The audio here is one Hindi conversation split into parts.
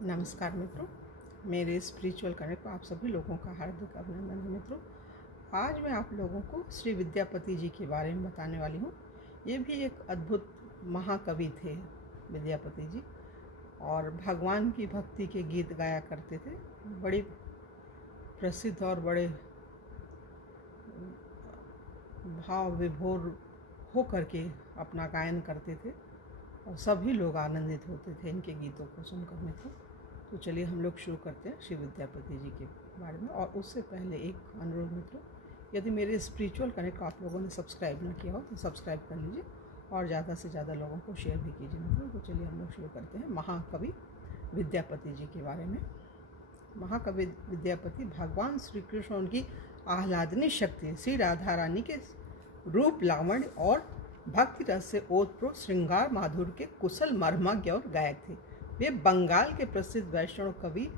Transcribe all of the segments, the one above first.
नमस्कार मित्रों, मेरे स्पिरिचुअल कनेक्ट पर आप सभी लोगों का हार्दिक अभिनंदन है। मित्रों, आज मैं आप लोगों को श्री विद्यापति जी के बारे में बताने वाली हूँ। ये भी एक अद्भुत महाकवि थे विद्यापति जी, और भगवान की भक्ति के गीत गाया करते थे। बड़ी प्रसिद्ध और बड़े भाव विभोर हो करके अपना गायन करते थे और सभी लोग आनंदित होते थे इनके गीतों को सुनकर। मित्रों, तो चलिए हम लोग शुरू करते हैं श्री विद्यापति जी के बारे में। और उससे पहले एक अनुरोध मित्रों, यदि मेरे स्पिरिचुअल कनेक्ट को आप लोगों ने सब्सक्राइब न किया हो तो सब्सक्राइब कर लीजिए और ज़्यादा से ज़्यादा लोगों को शेयर भी कीजिए। मित्रों, तो चलिए हम लोग शुरू करते हैं महाकवि विद्यापति जी के बारे में। महाकवि विद्यापति भगवान श्री कृष्ण उनकी आह्लादनी शक्ति, श्री राधा रानी के रूप लावण्य और भक्ति रस से ओतप्रोत श्रृंगार माधुर्य के कुशल मर्मज्ञ और गायक थे। वे बंगाल के प्रसिद्ध वैष्णव कवि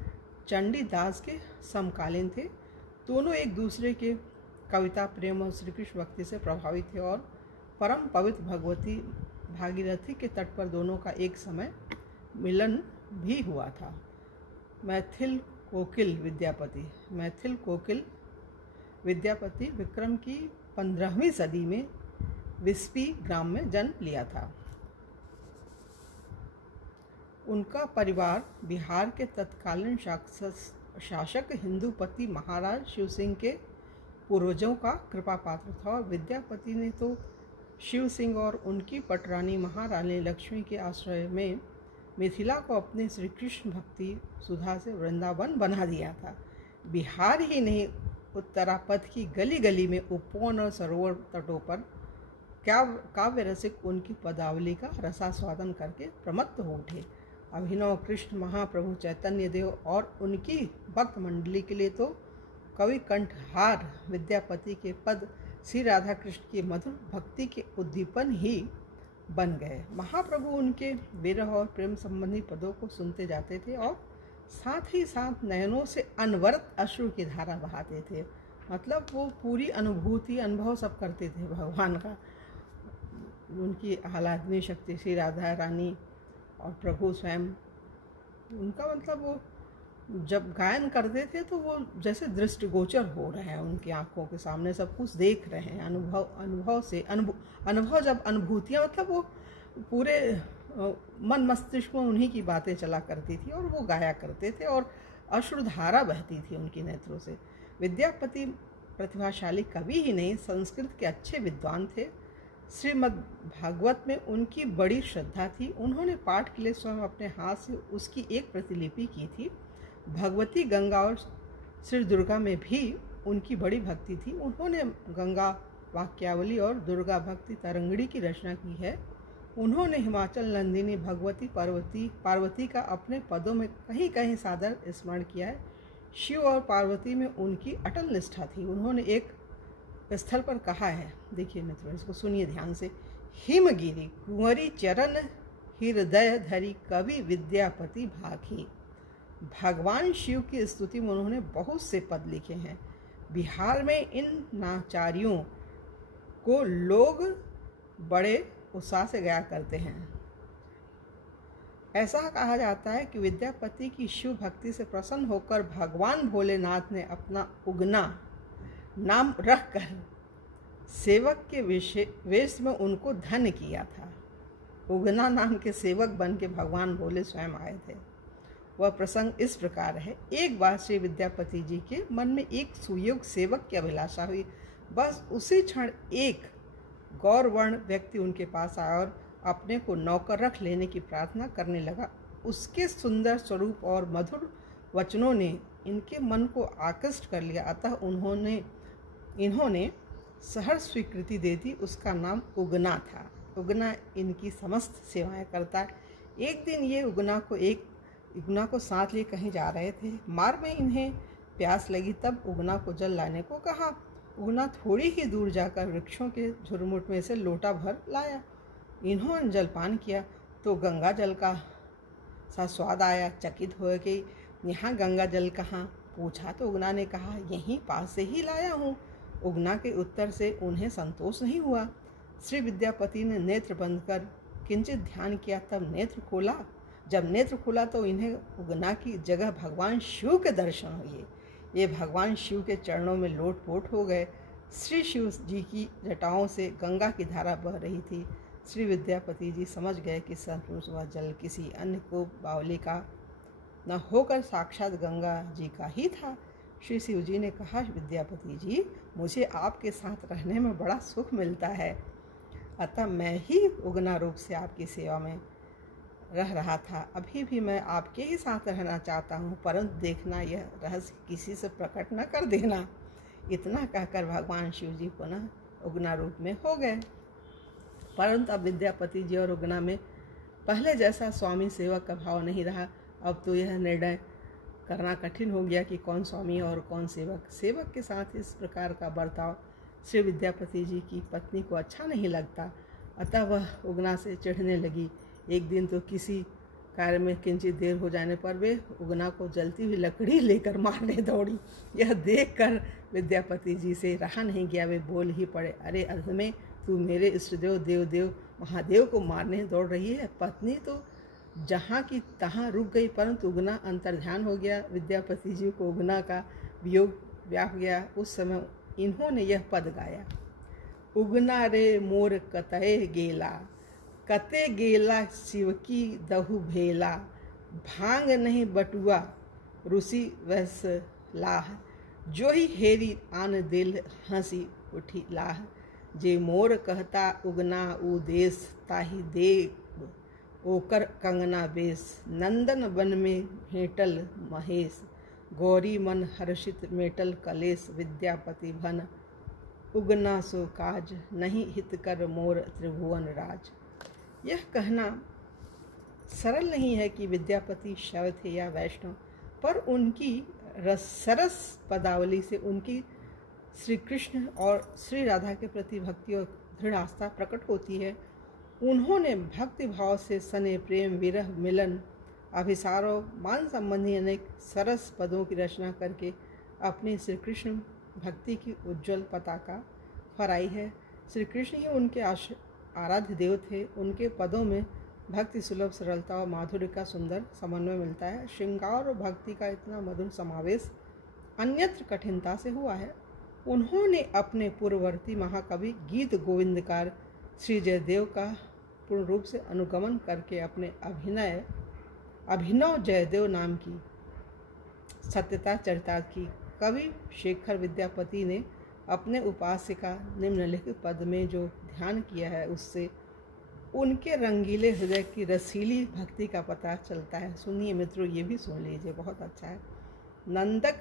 चंडीदास के समकालीन थे। दोनों एक दूसरे के कविता प्रेम और श्री कृष्ण भक्ति से प्रभावित थे और परम पवित्र भगवती भागीरथी के तट पर दोनों का एक समय मिलन भी हुआ था। मैथिल कोकिल विद्यापति विक्रम की 15वीं सदी में विस्पी ग्राम में जन्म लिया था। उनका परिवार बिहार के तत्कालीन शासक हिंदूपति महाराज शिव सिंह के पूर्वजों का कृपा पात्र था। और विद्यापति ने तो शिव सिंह और उनकी पटरानी महारानी लक्ष्मी के आश्रय में मिथिला को अपने श्री कृष्ण भक्ति सुधा से वृंदावन बना दिया था। बिहार ही नहीं, उत्तरापथ की गली गली में उपवन और सरोवर तटों पर काव्य रसिक उनकी पदावली का रसास्वादन करके प्रमत्त हो उठे। अभिनव कृष्ण महाप्रभु चैतन्य देव और उनकी भक्त मंडली के लिए तो कवि कंठहार विद्यापति के पद श्री राधा कृष्ण की मधुर भक्ति के उद्दीपन ही बन गए। महाप्रभु उनके विरह और प्रेम संबंधी पदों को सुनते जाते थे और साथ ही साथ नयनों से अनवरत अश्रु की धारा बहाते थे। मतलब वो पूरी अनुभव सब करते थे भगवान का। उनकी आह्लादनी शक्ति, श्री राधा रानी और प्रभु स्वयं, उनका मतलब वो जब गायन करते थे तो वो जैसे दृष्टिगोचर हो रहे हैं, उनकी आंखों के सामने सब कुछ देख रहे हैं। अनुभव जब अनुभूतियाँ, मतलब वो पूरे मन मस्तिष्क में उन्हीं की बातें चला करती थी और वो गाया करते थे और अश्रुधारा बहती थी उनके नेत्रों से। विद्यापति प्रतिभाशाली कवि ही नहीं, संस्कृत के अच्छे विद्वान थे। श्रीमद् भागवत में उनकी बड़ी श्रद्धा थी। उन्होंने पाठ के लिए स्वयं अपने हाथ से उसकी एक प्रतिलिपि की थी। भगवती गंगा और श्री दुर्गा में भी उनकी बड़ी भक्ति थी। उन्होंने गंगा वाक्यावली और दुर्गा भक्ति तरंगड़ी की रचना की है। उन्होंने हिमाचल नंदिनी भगवती पार्वती का अपने पदों में कहीं कहीं सादर स्मरण किया है। शिव और पार्वती में उनकी अटल निष्ठा थी। उन्होंने एक स्थल पर कहा है, देखिए मित्रों, इसको सुनिए ध्यान से। हिमगिरी कुंवरी चरण हृदय धरी कवि विद्यापति भाखी। भगवान शिव की स्तुति में उन्होंने बहुत से पद लिखे हैं। बिहार में इन नाचारियों को लोग बड़े उत्साह से गाया करते हैं। ऐसा कहा जाता है कि विद्यापति की शिव भक्ति से प्रसन्न होकर भगवान भोलेनाथ ने अपना उगना नाम रखकर सेवक के वेश में उनको धन्य किया था। उगना नाम के सेवक बन के भगवान भोले स्वयं आए थे। वह प्रसंग इस प्रकार है। एक बार श्री विद्यापति जी के मन में एक सुयोग्य सेवक की अभिलाषा हुई। बस उसी क्षण एक गौरवर्ण व्यक्ति उनके पास आया और अपने को नौकर रख लेने की प्रार्थना करने लगा। उसके सुंदर स्वरूप और मधुर वचनों ने इनके मन को आकृष्ट कर लिया, अतः इन्होंने सहर्ष स्वीकृति दे दी। उसका नाम उगना था। उगना इनकी समस्त सेवाएं करता है। एक दिन ये उगना को साथ लिए कहीं जा रहे थे। मार्ग में इन्हें प्यास लगी, तब उगना को जल लाने को कहा। उगना थोड़ी ही दूर जाकर वृक्षों के झुरमुट में से लोटा भर लाया। इन्होंने जलपान किया तो गंगा जल का सा स्वाद आया। चकित हो गई, यहाँ गंगा जल कहाँ? पूछा तो उगना ने कहा, यहीं पास से ही लाया हूँ। उगना के उत्तर से उन्हें संतोष नहीं हुआ। श्री विद्यापति ने नेत्र बंद कर किंचित ध्यान किया, तब नेत्र खोला। जब नेत्र खुला तो इन्हें उगना की जगह भगवान शिव के दर्शन हुए। ये भगवान शिव के चरणों में लोटपोट हो गए। श्री शिव जी की जटाओं से गंगा की धारा बह रही थी। श्री विद्यापति जी समझ गए कि सचमुच वह जल किसी अन्य को बावली का न होकर साक्षात गंगा जी का ही था। श्री शिव जी ने कहा, विद्यापति जी, मुझे आपके साथ रहने में बड़ा सुख मिलता है, अतः मैं ही उगना रूप से आपकी सेवा में रह रहा था। अभी भी मैं आपके ही साथ रहना चाहता हूँ, परंतु देखना यह रहस्य किसी से प्रकट न कर देना। इतना कहकर भगवान शिव जी पुनः उगना रूप में हो गए। परंतु अब विद्यापति जी और उगना में पहले जैसा स्वामी सेवक का भाव नहीं रहा। अब तो यह निर्णय करना कठिन हो गया कि कौन स्वामी और कौन सेवक। सेवक के साथ इस प्रकार का बर्ताव श्री विद्यापति जी की पत्नी को अच्छा नहीं लगता, अतः वह उगना से चिढ़ने लगी। एक दिन तो किसी कार्य में किंचित देर हो जाने पर वे उगना को जलती हुई लकड़ी लेकर मारने दौड़ी। यह देखकर विद्यापति जी से रहा नहीं गया, वे बोल ही पड़े, अरे अधमे, तू मेरे इष्टदेव देवदेव महादेव को मारने दौड़ रही है। पत्नी तो जहाँ की तहाँ रुक गई, परंतु उगना अंतर्ध्यान हो गया। विद्यापति जी को उगना का वियोग व्याप गया। उस समय इन्होंने यह पद गाया, उगना रे मोर कतए गेला, कते गेला शिव की दहु भेला, भांग नहीं बटुआ रुसी वैस लाह, जो ही हेरी आन दिल हंसी उठी लाह, जे मोर कहता उगना उ देश, ताही देव ओकर कंगना बेस, नंदन वन में भेटल महेश, गौरी मन हर्षित मेटल कलेश, विद्यापति भन उगना सो काज, नहीं हित कर मोर त्रिभुवन राज। यह कहना सरल नहीं है कि विद्यापति शैव थे या वैष्णव, पर उनकी सरस पदावली से उनकी श्री कृष्ण और श्री राधा के प्रति भक्ति और दृढ़ आस्था प्रकट होती है। उन्होंने भक्ति भाव से सने प्रेम, विरह, मिलन, अभिसारों, मान संबंधी अनेक सरस पदों की रचना करके अपनी श्री कृष्ण भक्ति की उज्जवल पताका फहराई है। श्री कृष्ण ही उनके आराध्य देव थे। उनके पदों में भक्ति सुलभ सरलता और माधुर्य का सुंदर समन्वय मिलता है। श्रृंगार और भक्ति का इतना मधुर समावेश अन्यत्र कठिनता से हुआ है। उन्होंने अपने पूर्ववर्ती महाकवि गीत गोविंदकार श्री जयदेव का पूर्ण रूप से अनुगमन करके अपने अभिनव जयदेव नाम की सत्यता चरितार्थ की। कवि शेखर विद्यापति ने अपने उपासिका निम्नलिखित पद में जो ध्यान किया है, उससे उनके रंगीले हृदय की रसीली भक्ति का पता चलता है। सुनिए मित्रों, ये भी सुन लीजिए, बहुत अच्छा है। नंदक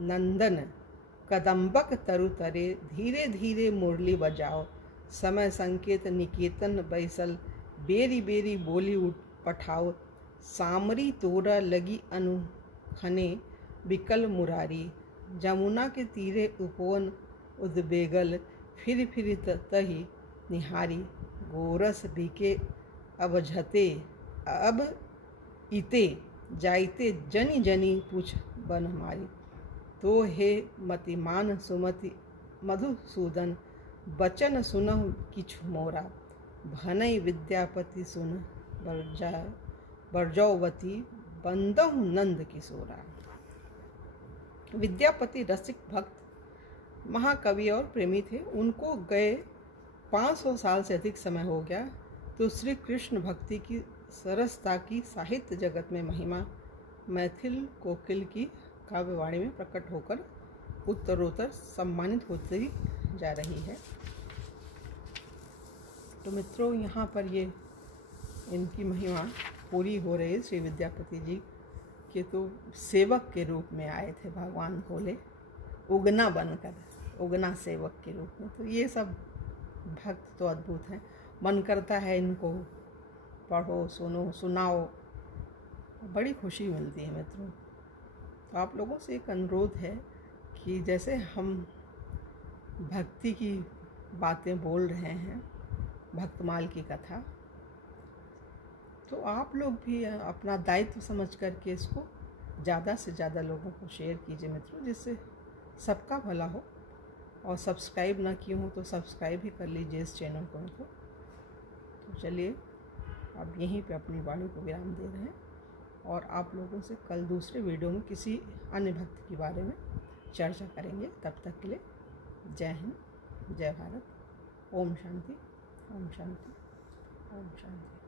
नंदन कदम्बक तरु तरे, धीरे धीरे मुरली बजाओ, समय संकेत निकेतन बैसल, बेरी बेरी बोली उठ पठाओ, सामरी तोरा लगी अनुखने बिकल मुरारी, जमुना के तीरे उपवन उद्बेगल, फिर फिर तही निहारी, गोरस बिके अबझते अब इते, जाइते जनी जनी पूछ बन हमारी, तो हे मतिमान सुमति मधुसूदन, बचन सुनहु किछु मोरा, भनई विद्यापति सुन बरजौवती, बंदहु नंद किशोरा। विद्यापति रसिक भक्त, महाकवि और प्रेमी थे। उनको गए 500 साल से अधिक समय हो गया, तो श्री कृष्ण भक्ति की सरसता की साहित्य जगत में महिमा मैथिल कोकिल की काव्यवाणी में प्रकट होकर उत्तरोत्तर सम्मानित होती जा रही है। तो मित्रों, यहाँ पर ये इनकी महिमा पूरी हो रही है। श्री विद्यापति जी के तो सेवक के रूप में आए थे भगवान भोले, उगना बनकर, उगना सेवक के रूप में। तो ये सब भक्त तो अद्भुत हैं। मन करता है इनको पढ़ो, सुनो, सुनाओ, बड़ी खुशी मिलती है मित्रों। तो आप लोगों से एक अनुरोध है कि जैसे हम भक्ति की बातें बोल रहे हैं, भक्तमाल की कथा, तो आप लोग भी अपना दायित्व समझ करके इसको ज़्यादा से ज़्यादा लोगों को शेयर कीजिए मित्रों, जिससे सबका भला हो। और सब्सक्राइब ना किए हो तो सब्सक्राइब भी कर लीजिए इस चैनल को। तो चलिए अब यहीं पे अपनी वाणी को विराम दे रहे हैं। और आप लोगों से कल दूसरे वीडियो में किसी अन्य भक्त के बारे में चर्चा करेंगे। तब तक के लिए जय हिंद, जय भारत। ओम शांति, ओम शांति, ओम शांति।